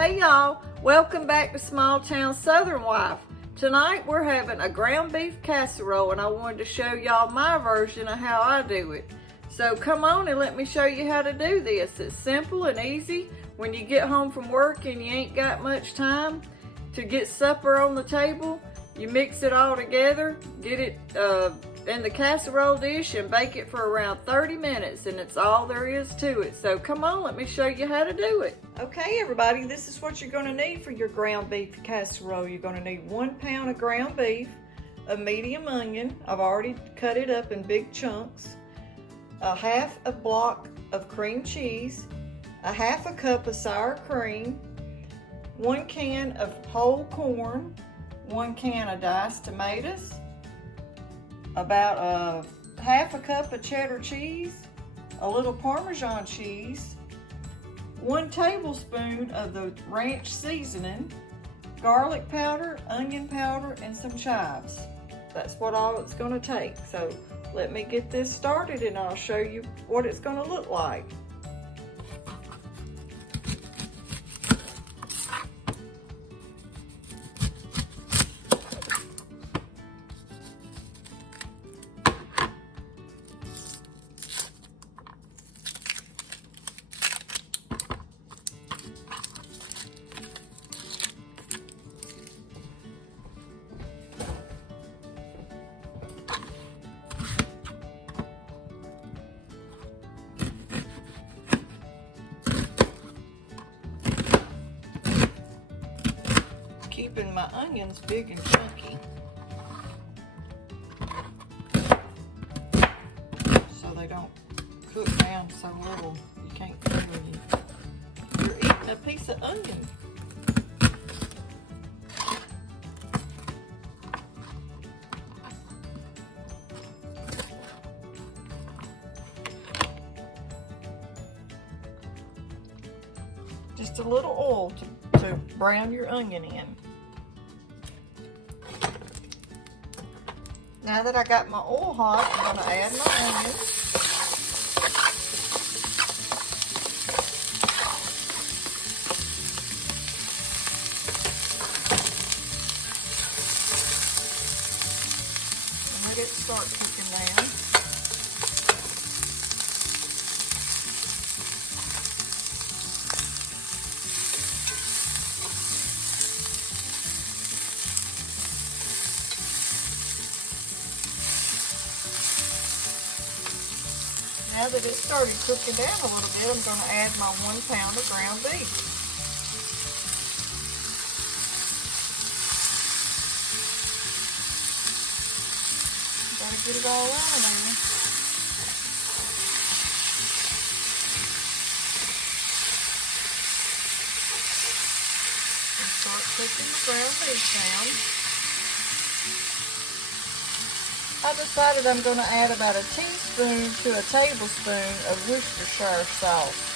Hey y'all, welcome back to Small Town Southern Wife. Tonight we're having a ground beef casserole and I wanted to show y'all my version of how I do it. So come on and let me show you how to do this. It's simple and easy. When you get home from work and you ain't got much time to get supper on the table, you mix it all together, get it in the casserole dish and bake it for around 30 minutes, and it's all there is to it. So come on, let me show you how to do it. Okay everybody, this is what you're gonna need for your ground beef casserole. You're gonna need 1 pound of ground beef, a medium onion, I've already cut it up in big chunks, a half a block of cream cheese, a half a cup of sour cream, 1 can of whole corn, 1 can of diced tomatoes, about a half a cup of cheddar cheese, a little Parmesan cheese, 1 tablespoon of the ranch seasoning, garlic powder, onion powder, and some chives. That's what all it's going to take. So let me get this started and I'll show you what it's going to look like. Keeping my onions big and chunky so they don't cook down so little you can't feel you're eating a piece of onion. Just a little oil to brown your onion in. Now that I got my oil hot, I'm going to add my onions. And let it start cooking down. Now that it started cooking down a little bit, I'm going to add my 1 pound of ground beef. Got to get it all out of there. And start cooking the ground beef down. I decided I'm going to add about a teaspoon to a tablespoon of Worcestershire sauce.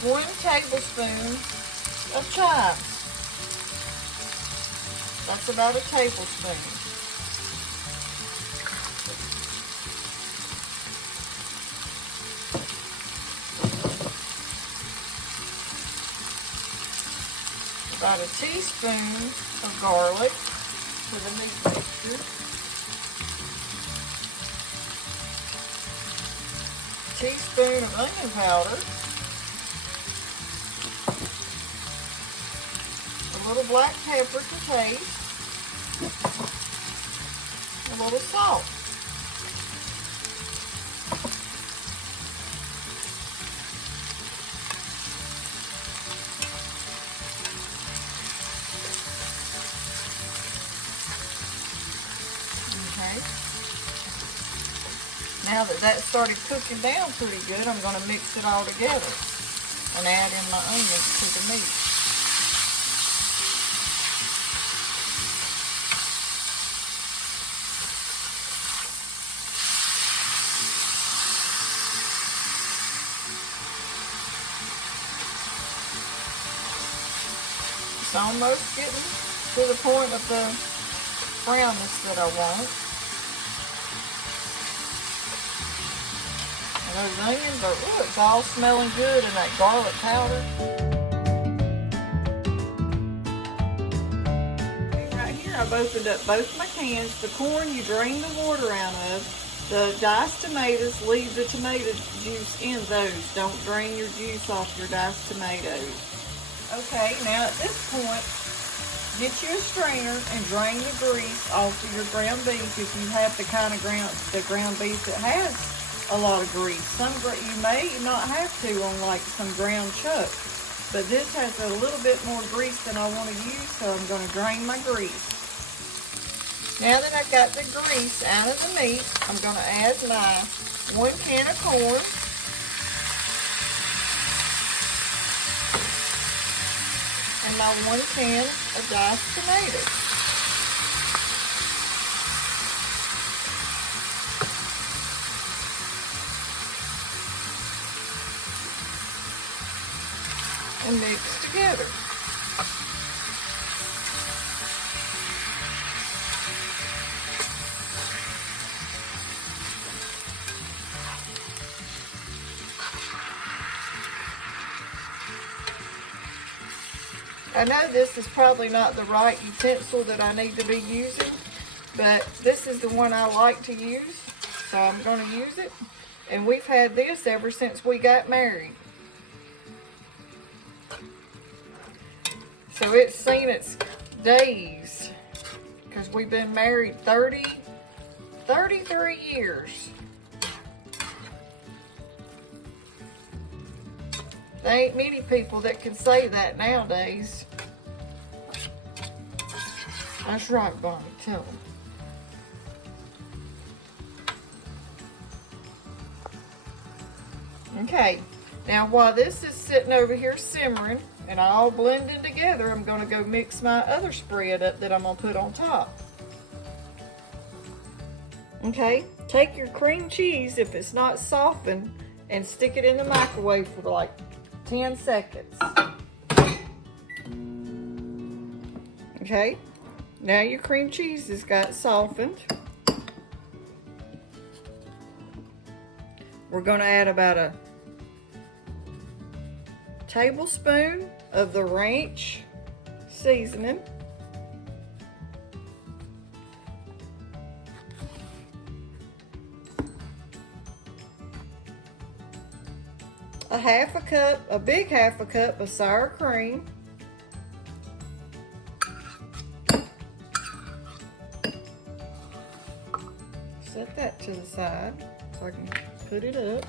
One tablespoon of chives. That's about a tablespoon. About a teaspoon of garlic for the meat mixture. A teaspoon of onion powder. A little black pepper to taste, a little salt. Okay. Now that started cooking down pretty good, I'm going to mix it all together and add in my onions to the meat. It's almost getting to the point of the brownness that I want. And those onions are, ooh, it's all smelling good in that garlic powder. Right here I've opened up both my cans. The corn you drain the water out of. The diced tomatoes, leave the tomato juice in those. Don't drain your juice off your diced tomatoes. Okay, now at this point, get you a strainer and drain the grease off of your ground beef if you have the kind of ground beef that has a lot of grease. You may not have to on like some ground chuck, but this has a little bit more grease than I want to use, so I'm going to drain my grease. Now that I've got the grease out of the meat, I'm going to add my 1 can of corn. And my 1 can of diced tomatoes. And mix together. I know this is probably not the right utensil that I need to be using, but this is the one I like to use, so I'm going to use it. And we've had this ever since we got married. So it's seen its days, because we've been married 33 years. There ain't many people that can say that nowadays. That's right, Bonnie, tell them. Okay, now while this is sitting over here simmering and all blending together, I'm going to go mix my other spread up that I'm going to put on top. Okay, take your cream cheese if it's not softened and stick it in the microwave for like 10 seconds. Okay, now your cream cheese has got softened. We're going to add about a tablespoon of the ranch seasoning. A big half a cup of sour cream. Set that to the side so I can put it up.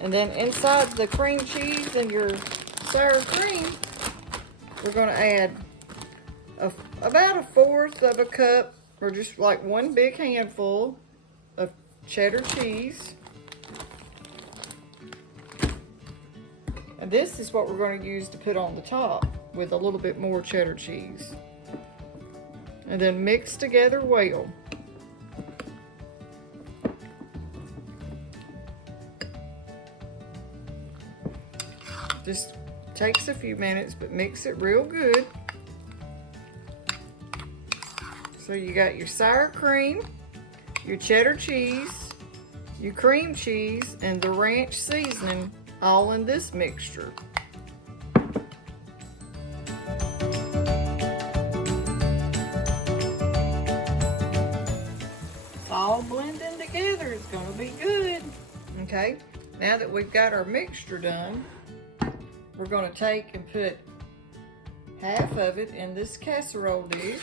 And then inside the cream cheese and your sour cream, we're going to add about 1/4 of a cup, or just like 1 big handful of cheddar cheese. And this is what we're going to use to put on the top with a little bit more cheddar cheese. And then mix together well. Just takes a few minutes, but mix it real good. So you got your sour cream, your cheddar cheese, your cream cheese, and the ranch seasoning all in this mixture. It's all blending together. It's going to be good. Okay, now that we've got our mixture done, we're going to take and put half of it in this casserole dish.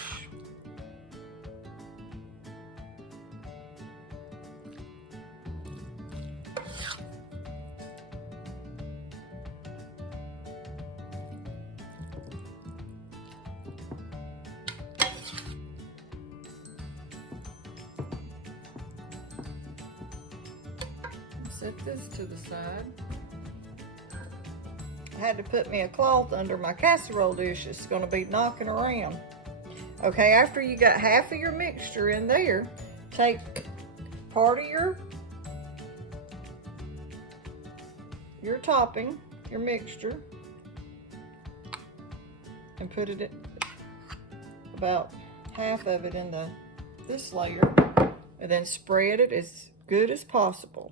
Set this to the side. I had to put me a cloth under my casserole dish. It's going to be knocking around. Okay, after you got half of your mixture in there, take part of your your topping, your mixture, and put it about half of it in this layer, and then spread it as good as possible.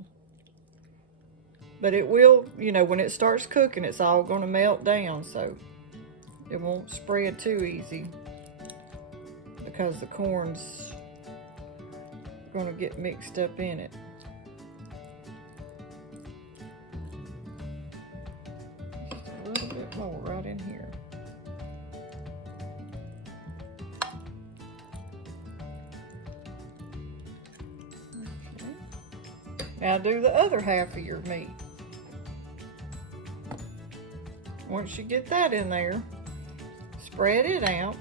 But it will, you know, when it starts cooking, it's all going to melt down, so it won't spread too easy because the corn's going to get mixed up in it. Just a little bit more right in here. Okay. Now do the other half of your meat. Once you get that in there, spread it out.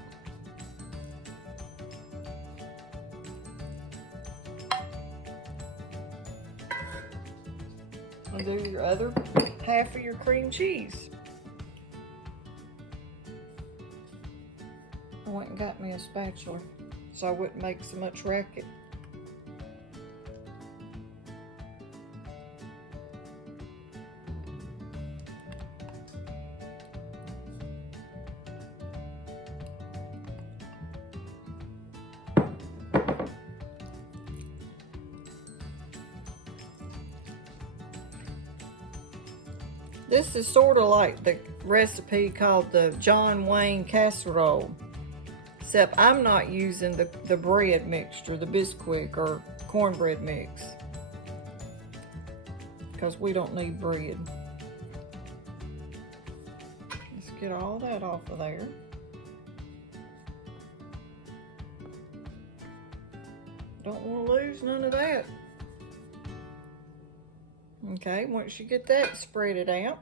And do your other half of your cream cheese. I went and got me a spatula so I wouldn't make so much racket. This is sort of like the recipe called the John Wayne casserole, except I'm not using the bread mixture, the Bisquick or cornbread mix, because we don't need bread. Let's get all that off of there. Don't want to lose none of that. Okay, once you get that spreaded out,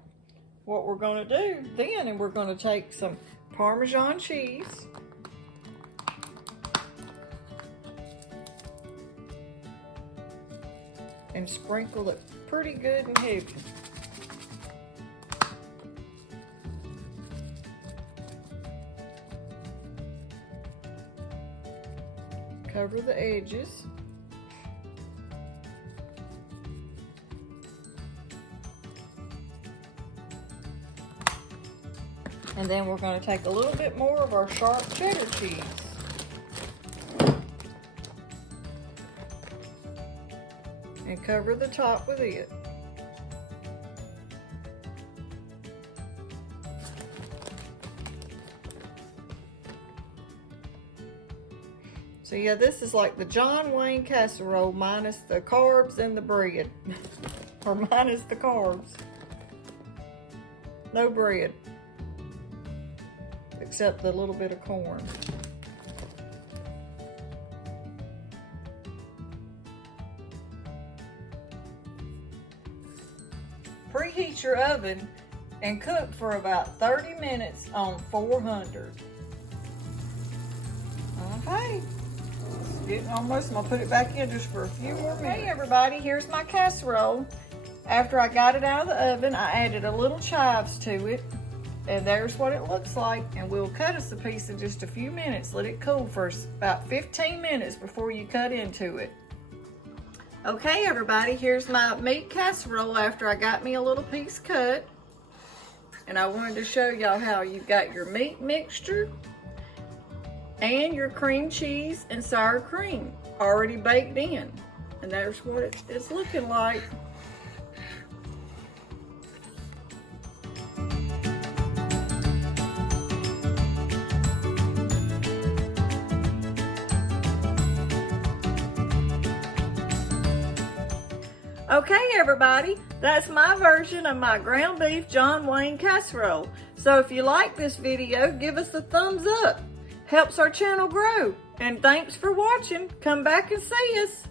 what we're going to do then, and we're going to take some Parmesan cheese, and sprinkle it pretty good and heavy. Cover the edges. And then we're going to take a little bit more of our sharp cheddar cheese. And cover the top with it. So yeah, this is like the John Wayne casserole minus the carbs and the bread. Or minus the carbs. No bread. Except the little bit of corn. Preheat your oven and cook for about 30 minutes on 400. Okay, it's getting almost. I'm gonna put it back in just for a few more minutes. Hey everybody, here's my casserole. After I got it out of the oven, I added a little chives to it. And there's what it looks like, and we'll cut us a piece in just a few minutes. Let it cool for about 15 minutes before you cut into it. Okay everybody, here's my meat casserole after I got me a little piece cut. And I wanted to show y'all how you've got your meat mixture and your cream cheese and sour cream already baked in. And there's what it's looking like. Okay everybody, that's my version of my ground beef John Wayne casserole. So if you like this video, give us a thumbs up. Helps our channel grow. And thanks for watching. Come back and see us.